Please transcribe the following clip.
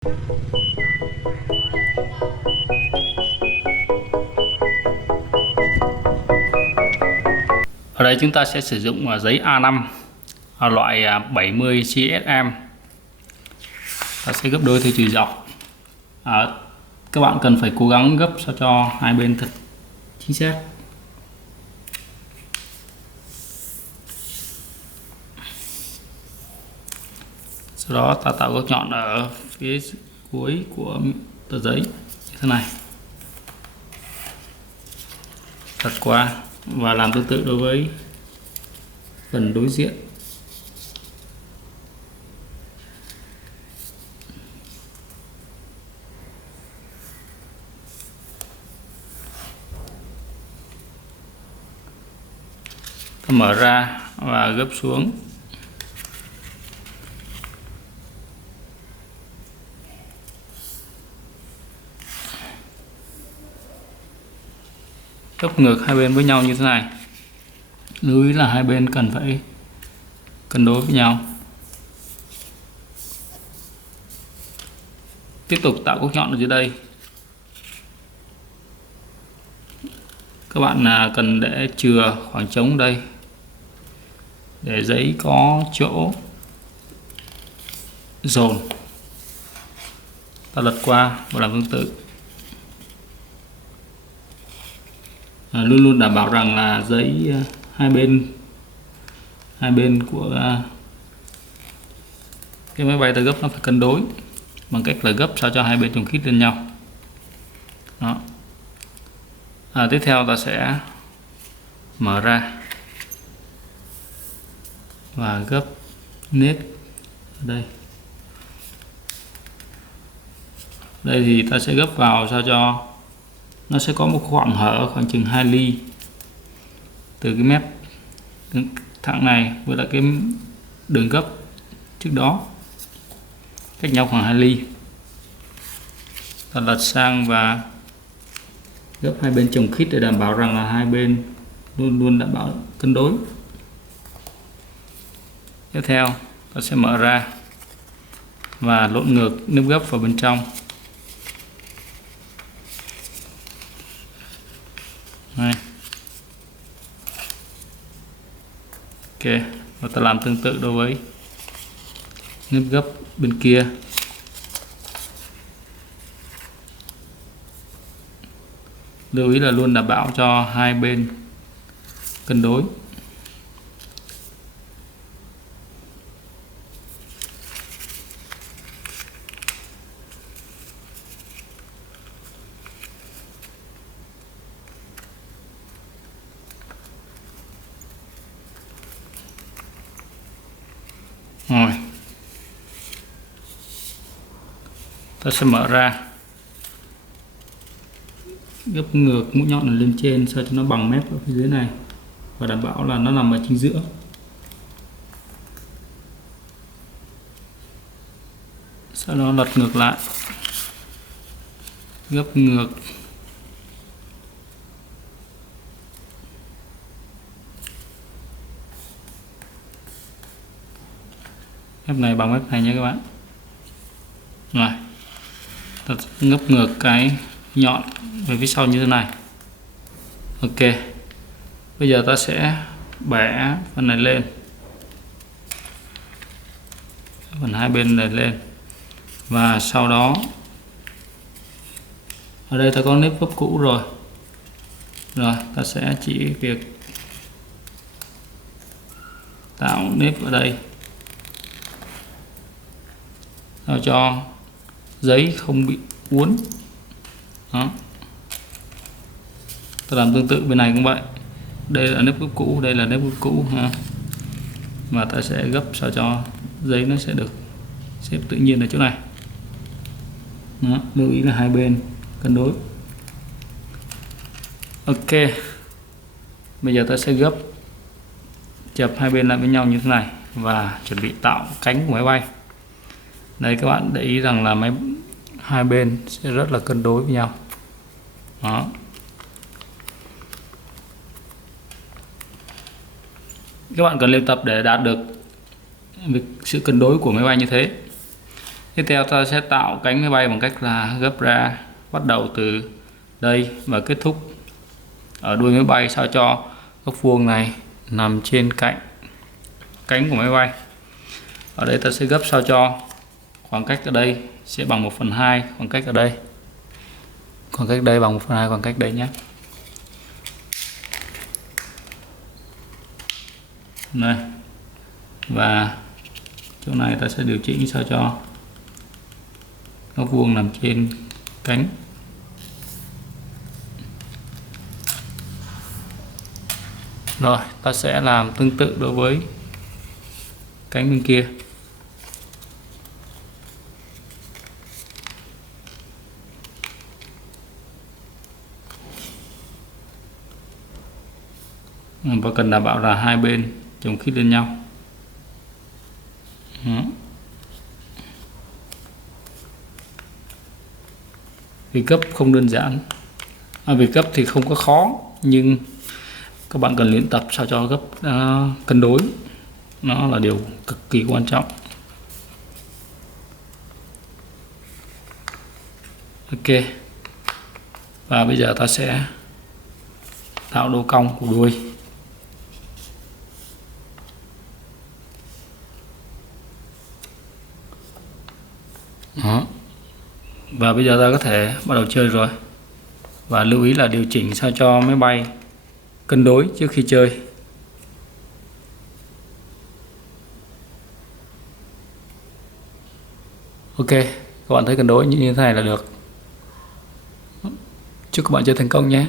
Ở đây chúng ta sẽ sử dụng giấy A5 loại 70 CSM. Ta sẽ gấp đôi theo chiều dọc. Các bạn cần phải cố gắng gấp sao cho hai bên thật chính xác. Sau đó ta tạo góc nhọn ở phía cuối của tờ giấy như thế này, thật qua và làm tương tự đối với phần đối diện. Ta mở ra và gấp xuống. Gấp ngược hai bên với nhau như thế này. Lưu ý là hai bên cần phải cân đối với nhau. Tiếp tục tạo góc nhọn ở dưới đây. Các bạn cần để chừa khoảng trống đây để giấy có chỗ dồn. Ta lật qua và làm tương tự. Luôn luôn đảm bảo rằng là giấy hai bên của cái máy bay ta gấp nó phải cân đối bằng cách là gấp sao cho hai bên trùng khít lên nhau. Đó. Tiếp theo ta sẽ mở ra và gấp nếp ở đây. Đây thì ta sẽ gấp vào sao cho nó sẽ có một khoảng hở khoảng chừng 2 ly từ cái mép thẳng này với lại cái đường gấp trước đó, cách nhau khoảng 2 ly. Ta lật sang và gấp hai bên chồng khít để đảm bảo rằng là hai bên luôn luôn đảm bảo cân đối. Tiếp theo ta sẽ mở ra và lộn ngược nếp gấp vào bên trong. Đây. Ok, và ta làm tương tự đối với nếp gấp bên kia. Lưu ý là luôn đảm bảo cho hai bên cân đối. Rồi, ta sẽ mở ra, gấp ngược mũi nhọn lên trên sao cho nó bằng mép ở phía dưới này và đảm bảo là nó nằm ở chính giữa. Sau đó lật ngược lại, gấp ngược mép này bằng mép này nha các bạn. Rồi, ta gấp ngược cái nhọn về phía sau như thế này. Ok, bây giờ ta sẽ bẻ phần này lên, phần hai bên này lên, và sau đó ở đây ta có nếp gấp cũ rồi. Rồi ta sẽ chỉ việc tạo nếp ở đây sao cho giấy không bị uốn. Đó. Ta làm tương tự bên này cũng vậy. Đây là nếp gấp cũ, đây là nếp gấp cũ ha. Và ta sẽ gấp sao cho giấy nó sẽ được xếp tự nhiên ở chỗ này. Đó. Lưu ý là hai bên cân đối. Ok, bây giờ ta sẽ gấp chập hai bên lại với nhau như thế này và chuẩn bị tạo cánh của máy bay. Đây các bạn để ý rằng là hai bên sẽ rất là cân đối với nhau. Đó. Các bạn cần luyện tập để đạt được sự cân đối của máy bay như thế. Tiếp theo ta sẽ tạo cánh máy bay bằng cách là gấp ra, bắt đầu từ đây và kết thúc ở đuôi máy bay, sao cho góc vuông này nằm trên cánh của máy bay. Ở đây ta sẽ gấp sao cho khoảng cách ở đây sẽ bằng 1/2 khoảng cách ở đây, khoảng cách đây bằng 1/2 khoảng cách đây nhé. Này, và chỗ này ta sẽ điều chỉnh sao cho góc vuông nằm trên cánh. Rồi ta sẽ làm tương tự đối với cánh bên kia. Và cần đảm bảo là hai bên chồng khít lên nhau. Việc cấp không đơn giản, việc cấp thì không có khó, nhưng các bạn cần luyện tập sao cho gấp cân đối, nó là điều cực kỳ quan trọng. Ok, và bây giờ ta sẽ tạo độ cong của đuôi. Đó. Và bây giờ ta có thể bắt đầu chơi rồi. Và lưu ý là điều chỉnh sao cho máy bay cân đối trước khi chơi. Ok, các bạn thấy cân đối như thế này là được. Chúc các bạn chơi thành công nhé.